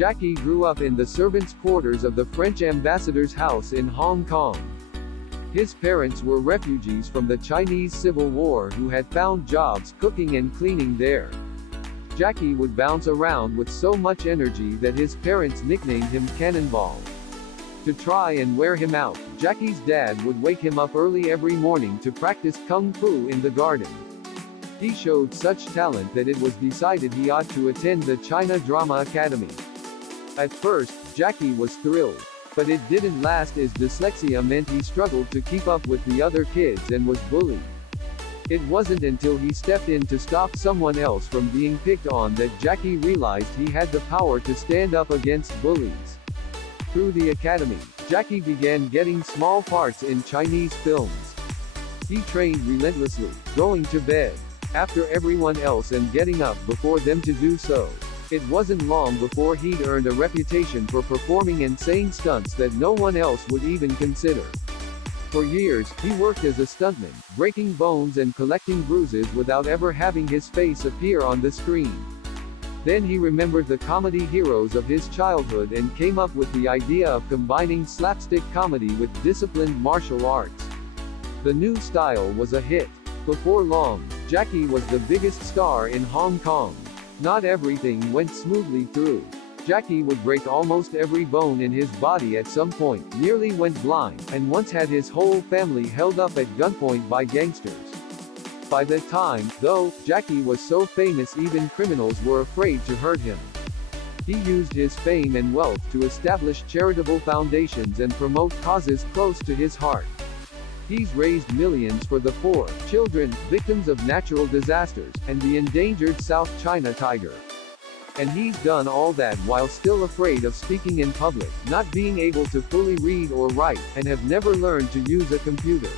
Jackie grew up in the servants' quarters of the French ambassador's house in Hong Kong. His parents were refugees from the Chinese Civil War who had found jobs cooking and cleaning there. Jackie would bounce around with so much energy that his parents nicknamed him Cannonball. To try and wear him out, Jackie's dad would wake him up early every morning to practice kung fu in the garden. He showed such talent that it was decided he ought to attend the China Drama Academy. At first, Jackie was thrilled. But it didn't last, as dyslexia meant he struggled to keep up with the other kids and was bullied. It wasn't until he stepped in to stop someone else from being picked on that Jackie realized he had the power to stand up against bullies. Through the academy, Jackie began getting small parts in Chinese films. He trained relentlessly, going to bed after everyone else and getting up before them to do so. It wasn't long before he'd earned a reputation for performing insane stunts that no one else would even consider. For years, he worked as a stuntman, breaking bones and collecting bruises without ever having his face appear on the screen. Then he remembered the comedy heroes of his childhood and came up with the idea of combining slapstick comedy with disciplined martial arts. The new style was a hit. Before long, Jackie was the biggest star in Hong Kong. Not everything went smoothly through. Jackie would break almost every bone in his body at some point, nearly went blind, and once had his whole family held up at gunpoint by gangsters. By that time, though, Jackie was so famous even criminals were afraid to hurt him. He used his fame and wealth to establish charitable foundations and promote causes close to his heart. He's raised millions for the poor, children, victims of natural disasters, and the endangered South China tiger. And he's done all that while still afraid of speaking in public, not being able to fully read or write, and have never learned to use a computer.